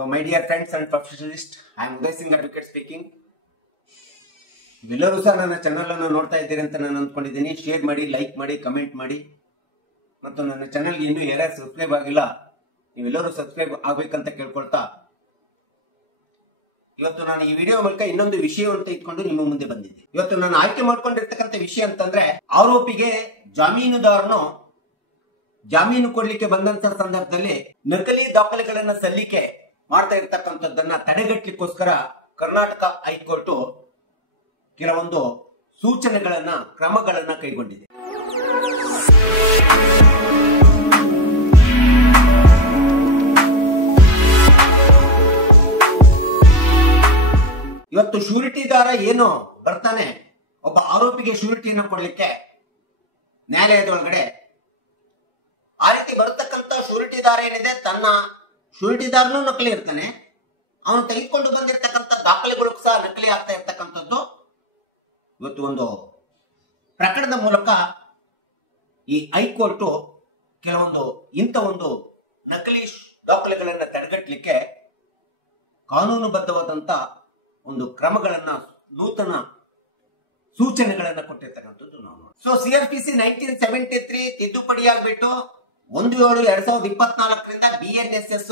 So, my dear friends and professionalists, I am Uday Singh Advocate speaking. ಎಲ್ಲರೂ ಸಹ ನನ್ನ channel ಅನ್ನು ನೋಡ್ತಾ ಇದ್ದೀರಿ ಅಂತ ನಾನು ಅಂದ್ಕೊಂಡಿದ್ದೀನಿ. ಶೇರ್ ಮಾಡಿ, ಲೈಕ್ ಮಾಡಿ, ಕಮೆಂಟ್ ಮಾಡಿ ಮತ್ತು ನನ್ನ ಚಾನೆಲ್ಗೆ ಇನ್ನೂ ಯಾರ್ಯಾರು ಸಬ್ಸ್ಕ್ರೈಬ್ ಆಗಿಲ್ಲ ನೀವೆಲ್ಲರೂ ಸಬ್ಸ್ಕ್ರೈಬ್ ಆಗ್ಬೇಕಂತ ಕೇಳ್ಕೊಳ್ತಾ ಇವತ್ತು ನಾನು ಈ ವಿಡಿಯೋ ಮೂಲಕ ಇನ್ನೊಂದು ವಿಷಯವನ್ನು ಇಟ್ಕೊಂಡು ನಿಮ್ಮ ಮುಂದೆ ಬಂದಿದ್ದೆ. ಇವತ್ತು ನಾನು ಆಯ್ಕೆ ಮಾಡ್ಕೊಂಡಿರ್ತಕ್ಕಂಥ ವಿಷಯ ಅಂತಂದ್ರೆ, ಆರೋಪಿಗೆ ಜಾಮೀನುದಾರನು ಜಾಮೀನು ಕೊಡ್ಲಿಕ್ಕೆ ಬಂದಂತ ಸಂದರ್ಭದಲ್ಲಿ ನಕಲಿ ದಾಖಲೆಗಳನ್ನ ಸಲ್ಲಿಕೆ ಮಾಡ್ತಾ ಇರ್ತಕ್ಕಂಥದ್ದನ್ನ ತಡೆಗಟ್ಟಲಿಕ್ಕೋಸ್ಕರ ಕರ್ನಾಟಕ ಹೈಕೋರ್ಟ್ ಕೆಲವೊಂದು ಸೂಚನೆಗಳನ್ನ ಕ್ರಮಗಳನ್ನ ಕೈಗೊಂಡಿದೆ. ಇವತ್ತು ಶ್ಯೂರಿಟಿದಾರ ಏನು ಬರ್ತಾನೆ, ಒಬ್ಬ ಆರೋಪಿಗೆ ಶ್ಯೂರಿಟಿಯನ್ನು ಕೊಡ್ಲಿಕ್ಕೆ ನ್ಯಾಯಾಲಯದ ಒಳಗಡೆ, ಆ ರೀತಿ ಬರತಕ್ಕಂತ ಶ್ಯೂರಿಟಿದಾರ ಏನಿದೆ, ತನ್ನ ಶ್ಯೂರಿಟಿದಾರನೂ ನಕಲಿ ಇರ್ತಾನೆ, ಅವನು ತೆಗೆದುಕೊಂಡು ಬಂದಿರತಕ್ಕಂಥ ದಾಖಲೆಗಳು ಸಹ ನಕಲಿ ಆಗ್ತಾ ಇರ್ತಕ್ಕಂಥದ್ದು. ಇವತ್ತು ಒಂದು ಪ್ರಕರಣದ ಮೂಲಕ ಈ ಹೈಕೋರ್ಟ್ ಕೆಲವೊಂದು ಇಂಥ ಒಂದು ನಕಲಿ ದಾಖಲೆಗಳನ್ನ ತಡೆಗಟ್ಟಲಿಕ್ಕೆ ಕಾನೂನುಬದ್ಧವಾದಂತ ಒಂದು ಕ್ರಮಗಳನ್ನ, ನೂತನ ಸೂಚನೆಗಳನ್ನ ಕೊಟ್ಟಿರ್ತಕ್ಕಂಥದ್ದು ನಾವು. So CRPC 1973 ತಿದ್ದುಪಡಿಯಾಗ್ಬಿಟ್ಟು 1/7/2024 BNSS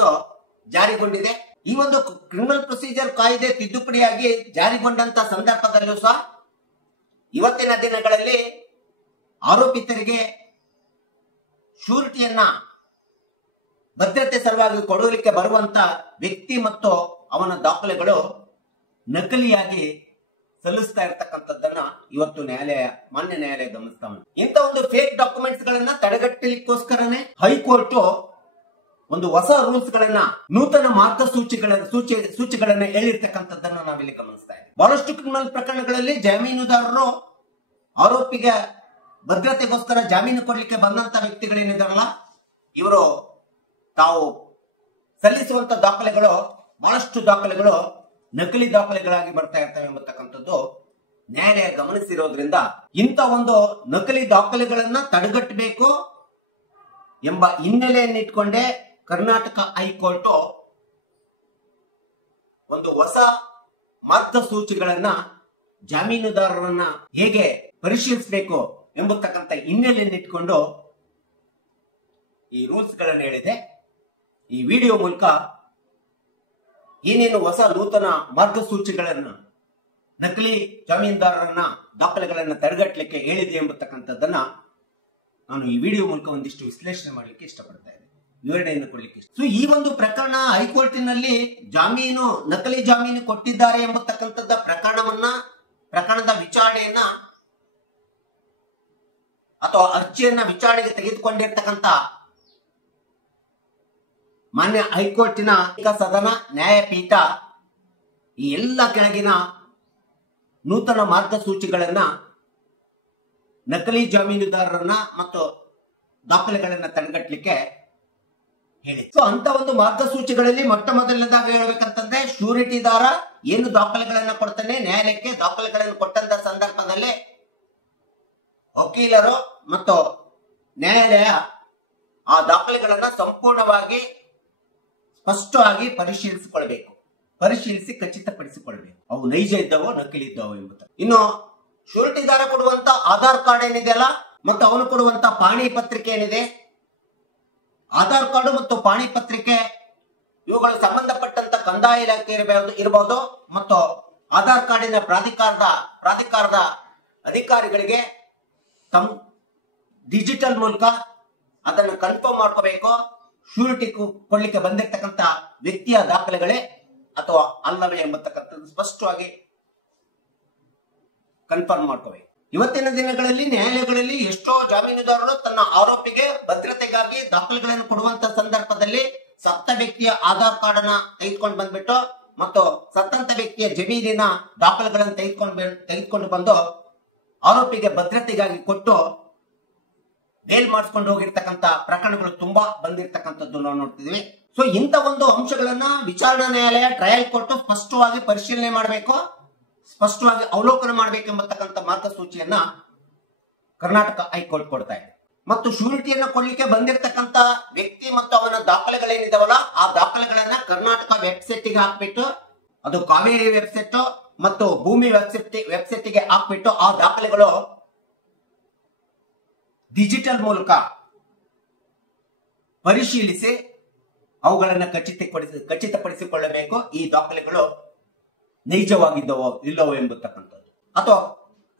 ಜಾರಿಗೊಂಡಿದೆ. ಈ ಒಂದು ಕ್ರಿಮಿನಲ್ ಪ್ರೊಸೀಜರ್ ಕಾಯ್ದೆ ತಿದ್ದುಪಡಿಯಾಗಿ ಜಾರಿಗೊಂಡಂತ ಸಂದರ್ಭದಲ್ಲೂ ಸಹ ಇವತ್ತಿನ ದಿನಗಳಲ್ಲಿ ಆರೋಪಿತರಿಗೆ ಶ್ಯೂರಿಟಿಯನ್ನ ಭದ್ರತೆ ಸಲುವಾಗಿ ಕೊಡಲಿಕ್ಕೆ ಬರುವಂತ ವ್ಯಕ್ತಿ ಮತ್ತು ಅವನ ದಾಖಲೆಗಳು ನಕಲಿಯಾಗಿ ಸಲ್ಲಿಸ್ತಾ ಇರ್ತಕ್ಕಂಥದ್ದನ್ನ ಇವತ್ತು ಮಾನ್ಯ ನ್ಯಾಯಾಲಯ ಗಮನಿಸ್ತಾ ಉಂಟು. ಇಂಥ ಒಂದು ಫೇಕ್ ಡಾಕ್ಯುಮೆಂಟ್ಸ್ ಗಳನ್ನ ತಡೆಗಟ್ಟಲಿಕ್ಕೋಸ್ಕರನೇ ಹೈಕೋರ್ಟ್ ಒಂದು ಹೊಸ ರೂಲ್ಸ್ ಗಳನ್ನ, ನೂತನ ಮಾರ್ಗಸೂಚಿಗಳನ್ನ ಹೇಳಿರ್ತಕ್ಕಂಥದ್ದನ್ನ ನಾವಿಲ್ಲಿ ಗಮನಿಸ್ತಾ ಇದ್ದೀವಿ. ಬಹಳಷ್ಟು ಕ್ರಿಮಿನಲ್ ಪ್ರಕರಣಗಳಲ್ಲಿ ಜಾಮೀನುದಾರರು ಆರೋಪಿಗೆ ಭದ್ರತೆಗೋಸ್ಕರ ಜಾಮೀನು ಕೊಡ್ಲಿಕ್ಕೆ ಬಂದಂತ ವ್ಯಕ್ತಿಗಳೇನಿದಾರಲ್ಲ, ಇವರು ತಾವು ಸಲ್ಲಿಸುವಂತ ದಾಖಲೆಗಳು, ಬಹಳಷ್ಟು ದಾಖಲೆಗಳು ನಕಲಿ ದಾಖಲೆಗಳಾಗಿ ಬರ್ತಾ ಇರ್ತವೆ ಎಂಬತಕ್ಕಂಥದ್ದು ನ್ಯಾಯಾಲಯ ಗಮನಿಸಿರೋದ್ರಿಂದ ಇಂಥ ಒಂದು ನಕಲಿ ದಾಖಲೆಗಳನ್ನ ತಡೆಗಟ್ಟಬೇಕು ಎಂಬ ಹಿನ್ನೆಲೆಯನ್ನಿಟ್ಕೊಂಡೇ ಕರ್ನಾಟಕ ಹೈಕೋರ್ಟ್ ಒಂದು ಹೊಸ ಮಾರ್ಗಸೂಚಿಗಳನ್ನ ಜಾಮೀನುದಾರರನ್ನ ಹೇಗೆ ಪರಿಶೀಲಿಸಬೇಕು ಎಂಬತಕ್ಕಂಥ ಹಿನ್ನೆಲೆಯನ್ನಿಟ್ಕೊಂಡು ಈ ರೂಲ್ಸ್ ಗಳನ್ನ ಹೇಳಿದೆ. ಈ ವಿಡಿಯೋ ಮೂಲಕ ಏನೇನು ಹೊಸ ನೂತನ ಮಾರ್ಗಸೂಚಿಗಳನ್ನ ನಕಲಿ ಜಾಮೀನುದಾರರನ್ನ ದಾಖಲೆಗಳನ್ನ ತಡೆಗಟ್ಟಲಿಕ್ಕೆ ಹೇಳಿದೆ ಎಂಬತಕ್ಕಂಥದ್ದನ್ನ ನಾನು ಈ ವಿಡಿಯೋ ಮೂಲಕ ಒಂದಿಷ್ಟು ವಿಶ್ಲೇಷಣೆ ಮಾಡಲಿಕ್ಕೆ ಇಷ್ಟಪಡ್ತಾ ಇದ್ದೇನೆ, ವಿವರಣೆಯನ್ನು ಕೊಡ್ಲಿಕ್ಕೆ ಇಷ್ಟ. ಸೊ ಈ ಒಂದು ಪ್ರಕರಣ ಹೈಕೋರ್ಟಿನಲ್ಲಿ ನಕಲಿ ಜಾಮೀನು ಕೊಟ್ಟಿದ್ದಾರೆ ಎಂಬತಕ್ಕಂಥದ್ದ ಪ್ರಕರಣದ ವಿಚಾರಣೆಯನ್ನ ಅಥವಾ ಅರ್ಜಿಯನ್ನ ವಿಚಾರಣೆಗೆ ತೆಗೆದುಕೊಂಡಿರ್ತಕ್ಕಂಥ ಮಾನ್ಯ ಹೈಕೋರ್ಟಿನ ಸದನ ನ್ಯಾಯಪೀಠ ಈ ಎಲ್ಲ ಕೆಳಗಿನ ನೂತನ ಮಾರ್ಗಸೂಚಿಗಳನ್ನ ನಕಲಿ ಜಾಮೀನುದಾರರನ್ನ ಮತ್ತು ದಾಖಲೆಗಳನ್ನ ತಡೆಗಟ್ಟಲಿಕ್ಕೆ ಹೇಳಿ. ಸೊ ಅಂತ ಒಂದು ಮಾರ್ಗಸೂಚಿಗಳಲ್ಲಿ ಮೊಟ್ಟ ಮೊದಲನೇದಾಗಿ ಹೇಳ್ಬೇಕಂತಂದ್ರೆ, ಶ್ಯೂರಿಟಿದಾರ ಏನು ದಾಖಲೆಗಳನ್ನ ಕೊಡ್ತಾನೆ ನ್ಯಾಯಾಲಯಕ್ಕೆ, ದಾಖಲೆಗಳನ್ನು ಕೊಟ್ಟಂತ ಸಂದರ್ಭದಲ್ಲಿ ವಕೀಲರು ಮತ್ತು ನ್ಯಾಯಾಲಯ ಆ ದಾಖಲೆಗಳನ್ನ ಸಂಪೂರ್ಣವಾಗಿ ಸ್ಪಷ್ಟವಾಗಿ ಪರಿಶೀಲಿಸಿ ಖಚಿತಪಡಿಸಿಕೊಳ್ಬೇಕು, ಅವು ನೈಜ ಇದ್ದವೋ ನಕಲಿ ಇದ್ದವೋ ಎಂಬುದು. ಇನ್ನು ಶ್ಯೂರಿಟಿದಾರ ಕೊಡುವಂತ ಆಧಾರ್ ಕಾರ್ಡ್ ಏನಿದೆಯಲ್ಲ ಮತ್ತು ಅವನು ಕೊಡುವಂತ ಪಾಣಿ ಪತ್ರಿಕೆ ಏನಿದೆ, ಆಧಾರ್ ಕಾರ್ಡ್ ಮತ್ತು ಪಾಣಿ ಪತ್ರಿಕೆ ಇವುಗಳು ಸಂಬಂಧಪಟ್ಟಂತ ಕಂದಾಯ ಇಲಾಖೆ ಇರಬಹುದು ಮತ್ತು ಆಧಾರ್ ಕಾರ್ಡಿನ ಪ್ರಾಧಿಕಾರದ ಅಧಿಕಾರಿಗಳಿಗೆ ಡಿಜಿಟಲ್ ಮೂಲಕ ಅದನ್ನು ಕನ್ಫರ್ಮ್ ಮಾಡ್ಕೋಬೇಕು. ಶ್ಯೂರಿಟಿ ಕೊಡ್ಲಿಕ್ಕೆ ಬಂದಿರತಕ್ಕಂತ ವ್ಯಕ್ತಿಯ ದಾಖಲೆಗಳೇ ಅಥವಾ ಅಲ್ಲವೇ ಎಂಬತಕ್ಕಂಥದ್ದು ಸ್ಪಷ್ಟವಾಗಿ ಕನ್ಫರ್ಮ್ ಮಾಡ್ಕೋಬೇಕು. ಇವತ್ತಿನ ದಿನಗಳಲ್ಲಿ ನ್ಯಾಯಾಲಯಗಳಲ್ಲಿ ಎಷ್ಟೋ ಜಾಮೀನುದಾರರು ತನ್ನ ಆರೋಪಿಗೆ ಭದ್ರತೆಗಾಗಿ ದಾಖಲೆಗಳನ್ನು ಕೊಡುವಂತ ಸಂದರ್ಭದಲ್ಲಿ ಸತ್ತ ವ್ಯಕ್ತಿಯ ಆಧಾರ್ ಕಾರ್ಡ್ ಅನ್ನ ತೆಗೆದುಕೊಂಡು ಬಂದ್ಬಿಟ್ಟು ಮತ್ತು ಸತ್ತಂತ ವ್ಯಕ್ತಿಯ ಜಮೀನಿನ ದಾಖಲೆಗಳನ್ನು ತೆಗೆದುಕೊಂಡು ಬಂದು ಆರೋಪಿಗೆ ಭದ್ರತೆಗಾಗಿ ಕೊಟ್ಟು ಬೇಲ್ ಮಾಡಿಸ್ಕೊಂಡು ಹೋಗಿರ್ತಕ್ಕಂಥ ಪ್ರಕರಣಗಳು ತುಂಬಾ ಬಂದಿರತಕ್ಕಂಥದ್ದು ನಾವು ನೋಡ್ತಿದ್ವಿ. ಸೊ ಇಂಥ ಒಂದು ಅಂಶಗಳನ್ನ ವಿಚಾರಣಾ ನ್ಯಾಯಾಲಯ, ಟ್ರಯಲ್ ಕೋರ್ಟ್ ಸ್ಪಷ್ಟವಾಗಿ ಪರಿಶೀಲನೆ ಮಾಡಬೇಕು, ಸ್ಪಷ್ಟವಾಗಿ ಅವಲೋಕನ ಮಾಡಬೇಕೆಂಬತಕ್ಕಂಥ ಮಾರ್ಗಸೂಚಿಯನ್ನ ಕರ್ನಾಟಕ ಹೈಕೋರ್ಟ್ ಕೊಡ್ತಾ ಇದೆ. ಮತ್ತು ಶ್ಯೂರಿಟಿಯನ್ನು ಕೊಡ್ಲಿಕ್ಕೆ ಬಂದಿರತಕ್ಕಂತ ವ್ಯಕ್ತಿ ಮತ್ತು ಅವನ ದಾಖಲೆಗಳೇನಿದಾವಲ್ಲ ಆ ದಾಖಲೆಗಳನ್ನ ಕರ್ನಾಟಕ ವೆಬ್ಸೈಟ್ ಗೆ ಹಾಕ್ಬಿಟ್ಟು, ಅದು ಕಾವೇರಿ ವೆಬ್ಸೈಟ್ ಮತ್ತು ಭೂಮಿ ವೆಬ್ಸೈಟ್ ಗೆ ಹಾಕ್ಬಿಟ್ಟು ಆ ದಾಖಲೆಗಳು ಡಿಜಿಟಲ್ ಮೂಲಕ ಪರಿಶೀಲಿಸಿ ಅವುಗಳನ್ನು ಖಚಿತಪಡಿಸಿಕೊಳ್ಳಬೇಕು. ಈ ದಾಖಲೆಗಳು ನೈಜವಾಗಿದ್ದವೋ ಇಲ್ಲವೋ ಎಂಬತಕ್ಕಂಥದ್ದು, ಅಥವಾ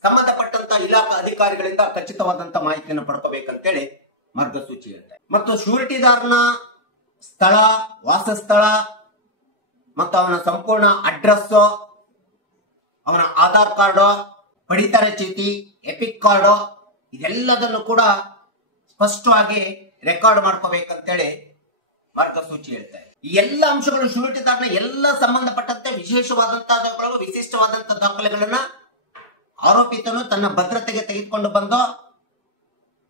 ಸಂಬಂಧಪಟ್ಟಂತ ಇಲಾಖಾ ಅಧಿಕಾರಿಗಳಿಂದ ಖಚಿತವಾದಂತ ಮಾಹಿತಿಯನ್ನು ಪಡ್ಕೋಬೇಕಂತೇಳಿ ಮಾರ್ಗಸೂಚಿ ಹೇಳ್ತಾರೆ. ಮತ್ತು ಶ್ಯೂರಿಟಿದಾರನ ಸ್ಥಳ, ವಾಸಸ್ಥಳ ಮತ್ತು ಅವನ ಸಂಪೂರ್ಣ ಅಡ್ರೆಸ್, ಅವನ ಆಧಾರ್ ಕಾರ್ಡ್, ಪಡಿತರ ಚೀಟಿ, ಎಪಿಕ್ ಕಾರ್ಡ್ ಇದೆಲ್ಲದನ್ನು ಕೂಡ ಸ್ಪಷ್ಟವಾಗಿ ರೆಕಾರ್ಡ್ ಮಾಡ್ಕೋಬೇಕಂತೇಳಿ ಮಾರ್ಗಸೂಚಿ ಹೇಳ್ತಾರೆ. ಈ ಎಲ್ಲ ಅಂಶಗಳು ಶ್ಯೂರಿಟಿದಾರನ ಎಲ್ಲ ಸಂಬಂಧಪಟ್ಟಂತೆ ವಿಶೇಷವಾದಂತಹ ವಿಶಿಷ್ಟವಾದಂತಹ ದಾಖಲೆಗಳನ್ನ ಆರೋಪಿತನು ತನ್ನ ಭದ್ರತೆಗೆ ತೆಗೆದುಕೊಂಡು ಬಂದು,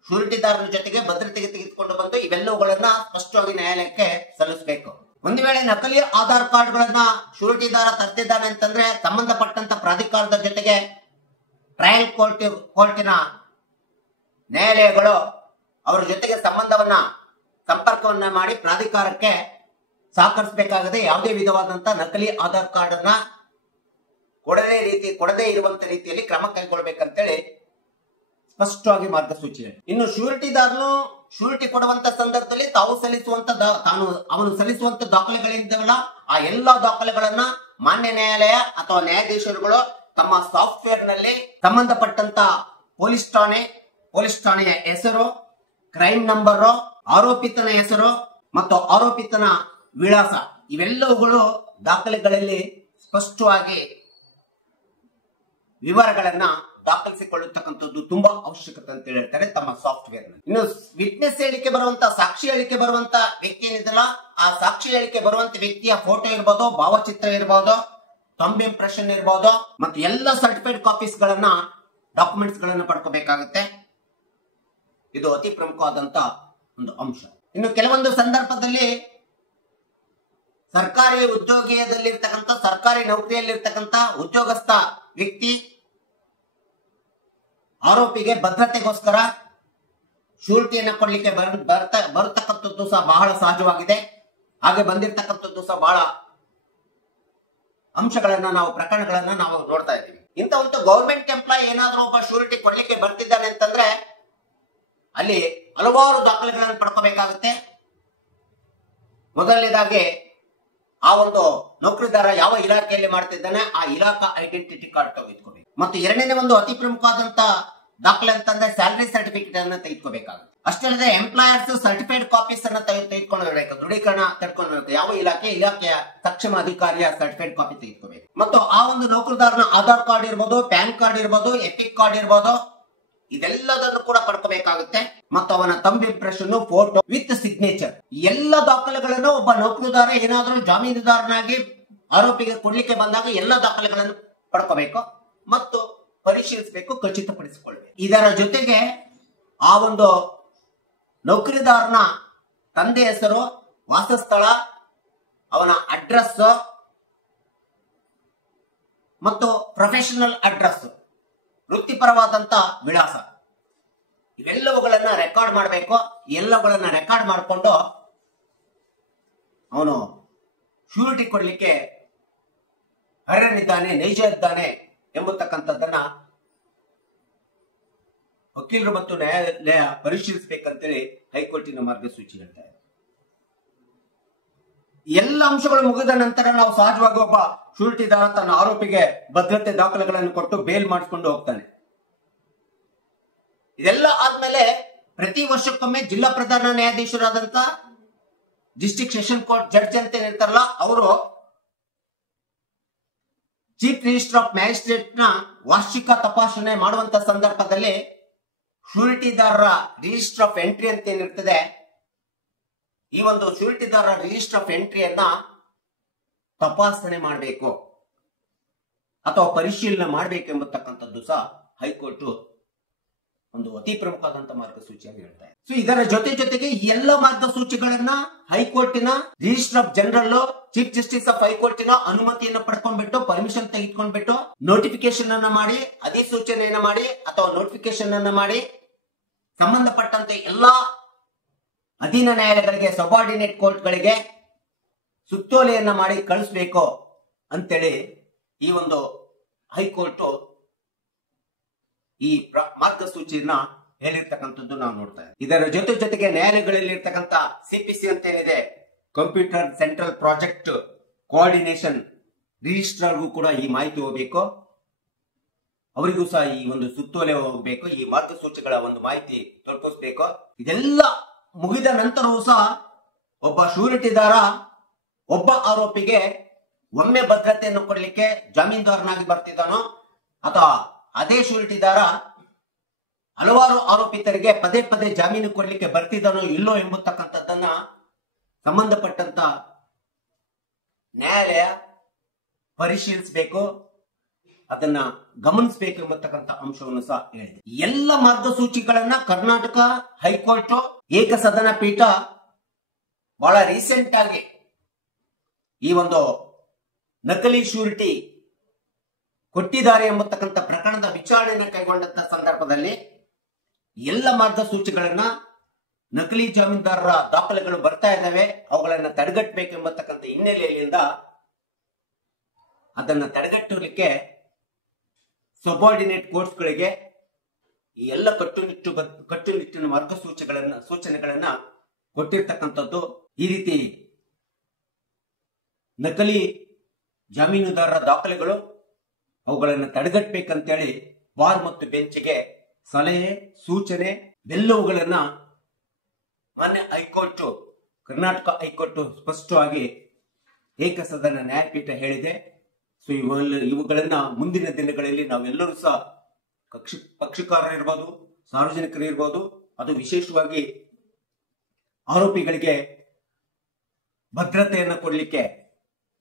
ಶ್ಯೂರಿಟಿದಾರನ ಜೊತೆಗೆ ಭದ್ರತೆಗೆ ತೆಗೆದುಕೊಂಡು ಬಂದು ಇವೆಲ್ಲವುಗಳನ್ನ ಸ್ಪಷ್ಟವಾಗಿ ನ್ಯಾಯಾಲಯಕ್ಕೆ ಸಲ್ಲಿಸಬೇಕು. ಒಂದು ವೇಳೆ ನಕಲಿ ಆಧಾರ್ ಕಾರ್ಡ್ಗಳನ್ನ ಶ್ಯೂರಿಟಿದಾರ ತರ್ತಿದ್ದಾನೆ ಅಂತಂದ್ರೆ ಸಂಬಂಧಪಟ್ಟಂತ ಪ್ರಾಧಿಕಾರದ ಜೊತೆಗೆ ಟ್ರಯಲ್ ಕೋರ್ಟಿನ ನ್ಯಾಯಾಲಯಗಳು ಅವರ ಜೊತೆಗೆ ಸಂಪರ್ಕವನ್ನ ಮಾಡಿ ಪ್ರಾಧಿಕಾರಕ್ಕೆ ಸಹಕರಿಸಬೇಕಾಗದೆ ಯಾವುದೇ ವಿಧವಾದಂತ ನಕಲಿ ಆಧಾರ್ ಕಾರ್ಡ್ ಅನ್ನ ಕೊಡದೇ ಇರುವಂತ ರೀತಿಯಲ್ಲಿ ಕ್ರಮ ಕೈಗೊಳ್ಳಬೇಕಂತೇಳಿ ಸ್ಪಷ್ಟವಾಗಿ ಮಾರ್ಗಸೂಚಿ ಹೇಳಿ. ಇನ್ನು ಶ್ಯೂರಿಟಿದಾರನು ಶ್ಯೂರಿಟಿ ಕೊಡುವಂತ ಸಂದರ್ಭದಲ್ಲಿ ಅವನು ಸಲ್ಲಿಸುವಂತ ದಾಖಲೆಗಳಿಂದವಲ್ಲ ಆ ಎಲ್ಲಾ ದಾಖಲೆಗಳನ್ನ ಮಾನ್ಯ ನ್ಯಾಯಾಲಯ ಅಥವಾ ನ್ಯಾಯಾಧೀಶರುಗಳು ತಮ್ಮ ಸಾಫ್ಟ್ವೇರ್ ನಲ್ಲಿ ಸಂಬಂಧಪಟ್ಟಂತ ಪೊಲೀಸ್ ಠಾಣೆಯ ಹೆಸರು, ಕ್ರೈಮ್ ನಂಬರ್, ಆರೋಪಿತನ ಹೆಸರು ಮತ್ತು ಆರೋಪಿತನ ವಿಳಾಸ ಇವೆಲ್ಲವುಗಳು ದಾಖಲೆಗಳಲ್ಲಿ ಸ್ಪಷ್ಟವಾಗಿ ವಿವರಗಳನ್ನ ದಾಖಲಿಸಿಕೊಳ್ಳತಕ್ಕಂಥದ್ದು ತುಂಬಾ ಅವಶ್ಯಕತೆ ಅಂತ ಹೇಳ್ತಾರೆ ತಮ್ಮ ಸಾಫ್ಟ್ವೇರ್ ನಲ್ಲಿ. ಇನ್ನು ವಿಟ್ನೆಸ್ ಹೇಳಿಕೆ ಬರುವಂತ, ಸಾಕ್ಷಿ ಹೇಳಿಕೆ ಬರುವಂತ ವ್ಯಕ್ತಿ ಏನಿದಲ್ಲ ಆ ಸಾಕ್ಷಿ ಹೇಳಿಕೆ ಬರುವಂತ ವ್ಯಕ್ತಿಯ ಫೋಟೋ ಇರ್ಬೋದು, ಭಾವಚಿತ್ರ ಇರ್ಬೋದು, ಥಂಬ್ ಇಂಪ್ರೆಷನ್ ಇರ್ಬೋದು ಮತ್ತು ಎಲ್ಲ ಸರ್ಟಿಫೈಡ್ ಕಾಪೀಸ್ ಗಳನ್ನ ಡಾಕ್ಯುಮೆಂಟ್ಸ್ ಗಳನ್ನ ಪಡ್ಕೋಬೇಕಾಗುತ್ತೆ. ಇದು ಅತಿ ಪ್ರಮುಖವಾದಂತ ಒಂದು ಅಂಶ. ಇನ್ನು ಕೆಲವೊಂದು ಸಂದರ್ಭದಲ್ಲಿ ಸರ್ಕಾರಿ ಉದ್ಯೋಗದಲ್ಲಿರ್ತಕ್ಕಂಥ, ಸರ್ಕಾರಿ ನೌಕರಿಯಲ್ಲಿರ್ತಕ್ಕಂಥ ಉದ್ಯೋಗಸ್ಥ ವ್ಯಕ್ತಿ ಆರೋಪಿಗೆ ಭದ್ರತೆಗೋಸ್ಕರ ಶ್ಯೂರಿಟಿಯನ್ನು ಕೊಡ್ಲಿಕ್ಕೆ ಬರತಕ್ಕಂಥದ್ದು ಸಹ ಬಹಳ ಸಹಜವಾಗಿದೆ. ಹಾಗೆ ಬಂದಿರತಕ್ಕಂಥದ್ದು ಸಹ ಬಹಳ ಪ್ರಕರಣಗಳನ್ನ ನಾವು ನೋಡ್ತಾ ಇದ್ದೀವಿ. ಇಂಥ ಒಂದು ಗೌರ್ಮೆಂಟ್ ಎಂಪ್ಲಾಯ್ ಏನಾದ್ರೂ ಒಬ್ಬ ಶ್ಯೂರಿಟಿ ಕೊಡ್ಲಿಕ್ಕೆ ಬರ್ತಿದ್ದಾನೆ ಅಂತಂದ್ರೆ ಅಲ್ಲಿ ಹಲವಾರು ದಾಖಲೆಗಳನ್ನು ಪಡ್ಕೋಬೇಕಾಗುತ್ತೆ. ಮೊದಲನೇದಾಗಿ ಆ ಒಂದು ನೌಕರಿದಾರ ಯಾವ ಇಲಾಖೆಯಲ್ಲಿ ಮಾಡ್ತಿದ್ದಾನೆ ಆ ಇಲಾಖಾ ಐಡೆಂಟಿಟಿ ಕಾರ್ಡ್ ತೆಗೆದುಕೋಬೇಕು. ಮತ್ತು ಎರಡನೇ ಒಂದು ಅತಿ ಪ್ರಮುಖವಾದಂತ ದಾಖಲೆ ಅಂತಂದ್ರೆ ಸ್ಯಾಲರಿ ಸರ್ಟಿಫಿಕೇಟ್ ಅನ್ನ ತೆಗೆದುಕೋಬೇಕಾಗುತ್ತೆ. ಅಷ್ಟೇ ಅಲ್ಲದೆ ಎಂಪ್ಲಾಯರ್ಸ್ ಸರ್ಟಿಫೈಡ್ ಕಾಪೀಸ್ ಅನ್ನ ತೆಗೆದುಕೊಂಡು ದೃಢೀಕರಣ ತೆಗೆದುಕೊಂಡು ಯಾವ ಇಲಾಖೆಯ ಸಕ್ಷಮ ಅಧಿಕಾರಿಯ ಸರ್ಟಿಫೈಡ್ ಕಾಪಿ ತೆಗೆದುಕೋಬೇಕು. ಮತ್ತು ಆ ಒಂದು ನೌಕರದಾರನ ಆಧಾರ್ ಕಾರ್ಡ್ ಇರ್ಬೋದು, ಪ್ಯಾನ್ ಕಾರ್ಡ್ ಇರ್ಬೋದು, ಎಪಿಕ್ ಕಾರ್ಡ್ ಇರ್ಬೋದು ಇದೆಲ್ಲದನ್ನು ಕೂಡ ಪಡ್ಕೋಬೇಕಾಗುತ್ತೆ. ಮತ್ತು ಅವನ thumb impression, photo with signature ಎಲ್ಲ ದಾಖಲೆಗಳನ್ನು ಒಬ್ಬ ನೌಕರದಾರ ಏನಾದರೂ ಜಾಮೀನುದಾರನಾಗಿ ಆರೋಪಿಗೆ ಕೊಡ್ಲಿಕ್ಕೆ ಬಂದಾಗ ಎಲ್ಲ ದಾಖಲೆಗಳನ್ನು ಪಡ್ಕೋಬೇಕು ಮತ್ತು ಪರಿಶೀಲಿಸಬೇಕು, ಖಚಿತಪಡಿಸಿಕೊಳ್ಬೇಕು. ಇದರ ಜೊತೆಗೆ ಆ ಒಂದು ನೌಕರಿದಾರನ ತಂದೆ ಹೆಸರು, ವಾಸಸ್ಥಳ, ಅವನ ಅಡ್ರೆಸ್ ಮತ್ತು ಪ್ರೊಫೆಷನಲ್ ಅಡ್ರೆಸ್, ವೃತ್ತಿಪರವಾದಂತ ವಿಳಾಸ ಇವೆಲ್ಲವುಗಳನ್ನ ರೆಕಾರ್ಡ್ ಮಾಡಬೇಕು. ಎಲ್ಲವುಗಳನ್ನ ರೆಕಾರ್ಡ್ ಮಾಡಿಕೊಂಡು ಅವನು ಶ್ಯೂರಿಟಿ ಕೊಡ್ಲಿಕ್ಕೆ ಅರ್ಹನಿದ್ದಾನೆ, ನೈಜ ಇದ್ದಾನೆ ಎಂಬತಕ್ಕಂಥದ್ದನ್ನ ವಕೀಲರು ಮತ್ತು ನ್ಯಾಯಾಲಯ ಪರಿಶೀಲಿಸಬೇಕಂತೇಳಿ ಹೈಕೋರ್ಟಿನ ಮಾರ್ಗಸೂಚಿ ಹೇಳ್ತಾ ಇದೆ. ಎಲ್ಲ ಅಂಶಗಳು ಮುಗಿದ ನಂತರ ನಾವು ಸಹಜವಾಗಿ ಒಬ್ಬ ಶ್ಯೂರಿಟಿದಾರ ತನ್ನ ಆರೋಪಿಗೆ ಭದ್ರತೆ ದಾಖಲೆಗಳನ್ನು ಕೊಟ್ಟು ಬೇಲ್ ಮಾಡಿಸಿಕೊಂಡು ಹೋಗ್ತಾನೆ. ಇದೆಲ್ಲ ಆದ್ಮೇಲೆ ಪ್ರತಿ ವರ್ಷಕ್ಕೊಮ್ಮೆ ಜಿಲ್ಲಾ ಪ್ರಧಾನ ನ್ಯಾಯಾಧೀಶರಾದಂತ ಡಿಸ್ಟ್ರಿಕ್ಟ್ ಸೆಷನ್ ಕೋರ್ಟ್ ಜಡ್ಜ್ ಅಂತ ಇರ್ತಾರಲ್ಲ ಅವರು ಚೀಫ್ ರಿಜಿಸ್ಟರ್ ಆಫ್ ಮ್ಯಾಜಿಸ್ಟ್ರೇಟ್ ನ ವಾರ್ಷಿಕ ತಪಾಸಣೆ ಮಾಡುವಂತ ಸಂದರ್ಭದಲ್ಲಿ ಶ್ಯೂರಿಟಿದಾರರ ರಿಜಿಸ್ಟರ್ ಆಫ್ ಎಂಟ್ರಿ ಅಂತ ಏನಿರ್ತದೆ, ಈ ಒಂದು ಶ್ಯೂರಿಟಿದಾರರ ರಿಜಿಸ್ಟರ್ ಆಫ್ ಎಂಟ್ರಿಯನ್ನ ತಪಾಸಣೆ ಮಾಡಬೇಕು ಅಥವಾ ಪರಿಶೀಲನೆ ಮಾಡಬೇಕು ಎಂಬತಕ್ಕಂಥದ್ದು ಸಹ ಹೈಕೋರ್ಟ್ ಒಂದು ಅತಿ ಪ್ರಮುಖವಾದಂತಹ ಮಾರ್ಗಸೂಚಿಯಾಗಿ ಹೇಳ್ತಾ ಇದೆ. ಸೊ ಇದರ ಜೊತೆಗೆ ಎಲ್ಲ ಮಾರ್ಗಸೂಚಿಗಳನ್ನ ಹೈಕೋರ್ಟಿನ register of general, chief justice of ಹೈಕೋರ್ಟಿನ ಅನುಮತಿಯನ್ನು ಪಡ್ಕೊಂಡ್ಬಿಟ್ಟು, ಪರ್ಮಿಷನ್ ತೆಗೆದುಕೊಂಡ್ಬಿಟ್ಟು ನೋಟಿಫಿಕೇಶನ್ ಅನ್ನ ಮಾಡಿ, ಅಧಿಸೂಚನೆಯನ್ನ ಮಾಡಿ ಅಥವಾ ನೋಟಿಫಿಕೇಶನ್ ಅನ್ನ ಮಾಡಿ ಸಂಬಂಧಪಟ್ಟಂತೆ ಎಲ್ಲಾ ಅಧೀನ ನ್ಯಾಯಾಲಯಗಳಿಗೆ, ಸಬಾರ್ಡಿನೇಟ್ ಕೋರ್ಟ್ಗಳಿಗೆ ಸುತ್ತೋಲೆಯನ್ನ ಮಾಡಿ ಕಳಿಸ್ಬೇಕು ಅಂತೇಳಿ ಈ ಒಂದು ಹೈಕೋರ್ಟ್ ಈ ಮಾರ್ಗಸೂಚಿಯನ್ನ ಹೇಳಿರ್ತಕ್ಕಂಥದ್ದು ನಾವು ನೋಡ್ತಾ ಇದ್ದೀವಿ. ಇದರ ಜೊತೆಗೆ ನ್ಯಾಯಾಲಯಗಳಲ್ಲಿ ಇರ್ತಕ್ಕಂಥ ಸಿಪಿಸಿ ಅಂತ ಏನಿದೆ, ಕಂಪ್ಯೂಟರ್ ಸೆಂಟ್ರಲ್ ಪ್ರಾಜೆಕ್ಟ್ ಕೋಆರ್ಡಿನೇಷನ್ ರಿಜಿಸ್ಟ್ರಾರ್ಗೂ ಕೂಡ ಈ ಮಾಹಿತಿ ಹೋಗ್ಬೇಕು. ಅವರಿಗೂ ಸಹ ಈ ಒಂದು ಸುತ್ತೋಲೆ ಹೋಗ್ಬೇಕು, ಈ ಮಾರ್ಗಸೂಚಿಗಳ ಒಂದು ಮಾಹಿತಿ ತಲುಪಿಸಬೇಕು. ಇದೆಲ್ಲ ಮುಗಿದ ನಂತರವೂ ಸಹ ಒಬ್ಬ ಶೂರಿಟಿದಾರ ಒಬ್ಬ ಆರೋಪಿಗೆ ಒಮ್ಮೆ ಭದ್ರತೆಯನ್ನು ಕೊಡ್ಲಿಕ್ಕೆ ಜಾಮೀನ್ದಾರನಾಗಿ ಬರ್ತಿದ್ದಾನೋ ಅಥವಾ ಅದೇ ಶೂರಿಟಿದಾರ ಹಲವಾರು ಆರೋಪಿತರಿಗೆ ಪದೇ ಪದೇ ಜಾಮೀನು ಕೊಡ್ಲಿಕ್ಕೆ ಬರ್ತಿದ್ದಾನೋ ಇಲ್ಲೋ ಎಂಬತಕ್ಕಂಥದ್ದನ್ನ ಸಂಬಂಧಪಟ್ಟಂತ ನ್ಯಾಯಾಲಯ ಪರಿಶೀಲಿಸಬೇಕು, ಅದನ್ನ ಗಮನಿಸಬೇಕು ಎಂಬತಕ್ಕಂಥ ಅಂಶವನ್ನು ಸಹ ಹೇಳಿದೆ. ಎಲ್ಲ ಮಾರ್ಗಸೂಚಿಗಳನ್ನ ಕರ್ನಾಟಕ ಹೈಕೋರ್ಟ್ ಏಕಸದನ ಪೀಠ ಬಹಳ ರೀಸೆಂಟ್ ಆಗಿ ಈ ಒಂದು ನಕಲಿ ಶ್ಯೂರಿಟಿ ಕೊಟ್ಟಿದ್ದಾರೆ ಎಂಬತಕ್ಕಂಥ ಪ್ರಕರಣದ ವಿಚಾರಣೆಯನ್ನು ಕೈಗೊಂಡಂತ ಸಂದರ್ಭದಲ್ಲಿ ಎಲ್ಲ ಮಾರ್ಗಸೂಚಿಗಳನ್ನ, ನಕಲಿ ಜಾಮೀನ್ದಾರರ ದಾಖಲೆಗಳು ಬರ್ತಾ ಇದ್ದಾವೆ, ಅವುಗಳನ್ನ ತಡೆಗಟ್ಟಬೇಕೆಂಬತಕ್ಕಂಥ ಹಿನ್ನೆಲೆಯಿಂದ ಅದನ್ನ ತಡೆಗಟ್ಟಲಿಕ್ಕೆ ಸಬಾರ್ಡಿನೇಟ್ ಕೋರ್ಟ್ಸ್ಗಳಿಗೆ ಈ ಎಲ್ಲ ಕಟ್ಟುನಿಟ್ಟಿನ ಸೂಚನೆಗಳನ್ನ ಕೊಟ್ಟಿರ್ತಕ್ಕಂಥದ್ದು. ಈ ರೀತಿ ನಕಲಿ ಜಾಮೀನುದಾರರ ದಾಖಲೆಗಳು ಅವುಗಳನ್ನು ತಡೆಗಟ್ಟಬೇಕಂತೇಳಿ ಬಾರ್ ಮತ್ತು ಬೆಂಚ್ಗೆ ಸಲಹೆ, ಸೂಚನೆ ಎಲ್ಲವುಗಳನ್ನ ಮಾನ್ಯ ಹೈಕೋರ್ಟ್, ಕರ್ನಾಟಕ ಹೈಕೋರ್ಟ್ ಸ್ಪಷ್ಟವಾಗಿ ಏಕಸದನ ನ್ಯಾಯಪೀಠ ಹೇಳಿದೆ. ಸೊ ಇವುಗಳನ್ನ ಮುಂದಿನ ದಿನಗಳಲ್ಲಿ ನಾವೆಲ್ಲರೂ ಸಹ ಪಕ್ಷಕಾರರು ಇರ್ಬೋದು, ಸಾರ್ವಜನಿಕರು ಇರ್ಬೋದು, ಅದು ವಿಶೇಷವಾಗಿ ಆರೋಪಿಗಳಿಗೆ ಭದ್ರತೆಯನ್ನು ಕೊಡ್ಲಿಕ್ಕೆ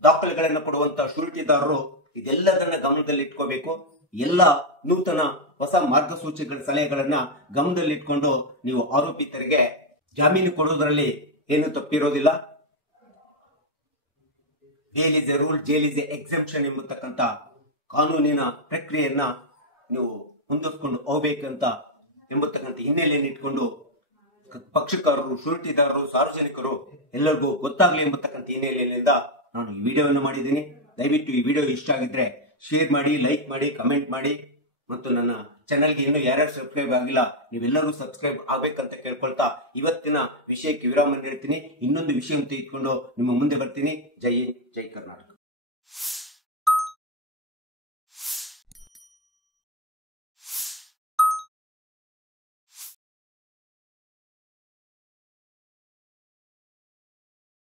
ದಾಖಲೆಗಳನ್ನು ಕೊಡುವಂತ ಶೂರಿಟಿದಾರರು ಇದೆಲ್ಲದನ್ನ ಗಮನದಲ್ಲಿ ಇಟ್ಕೋಬೇಕು. ಎಲ್ಲ ನೂತನ ಹೊಸ ಮಾರ್ಗಸೂಚಿಗಳ ಸಲಹೆಗಳನ್ನ ಗಮನದಲ್ಲಿ ಇಟ್ಕೊಂಡು ನೀವು ಆರೋಪಿತರಿಗೆ ಜಾಮೀನು ಕೊಡುವುದರಲ್ಲಿ ಏನು ತಪ್ಪಿರೋದಿಲ್ಲ. Bail is a rule, jail is an exemption ಎಂಬತಕ್ಕಂಥ ಕಾನೂನಿನ ಪ್ರಕ್ರಿಯೆಯನ್ನ ನೀವು ಮುಂದುವರಿಸಿಕೊಂಡು ಹೋಗ್ಬೇಕಂತ ಎಂಬತಕ್ಕಂಥ ಹಿನ್ನೆಲೆಯನ್ನು ಇಟ್ಕೊಂಡು ಪಕ್ಷಕಾರರು, ಶೂರಿಟಿದಾರರು, ಸಾರ್ವಜನಿಕರು ಎಲ್ಲರಿಗೂ ಗೊತ್ತಾಗ್ಲಿ ಎಂಬತಕ್ಕಂಥ ಹಿನ್ನೆಲೆಯಿಂದ ನಾನು ಈ ವಿಡಿಯೋವನ್ನು ಮಾಡಿದ್ದೀನಿ. ದಯವಿಟ್ಟು ಈ ವಿಡಿಯೋ ಇಷ್ಟ ಆಗಿದ್ರೆ ಶೇರ್ ಮಾಡಿ, ಲೈಕ್ ಮಾಡಿ, ಕಮೆಂಟ್ ಮಾಡಿ ಮತ್ತು ನನ್ನ ಚಾನೆಲ್ಗೆ ಇನ್ನೂ ಯಾರ್ಯಾರು ಸಬ್ಸ್ಕ್ರೈಬ್ ಆಗಿಲ್ಲ ನೀವೆಲ್ಲರೂ ಸಬ್ಸ್ಕ್ರೈಬ್ ಆಗ್ಬೇಕಂತ ಕೇಳ್ಕೊಳ್ತಾ ಇವತ್ತಿನ ವಿಷಯಕ್ಕೆ ವಿರಾಮ ನೀಡ್ತೀನಿ. ಇನ್ನೊಂದು ವಿಷಯ ತೆಗೆದುಕೊಂಡು ನಿಮ್ಮ ಮುಂದೆ ಬರ್ತೀನಿ. ಜೈ ಹಿಂದ್, ಜೈ ಕರ್ನಾಟಕ.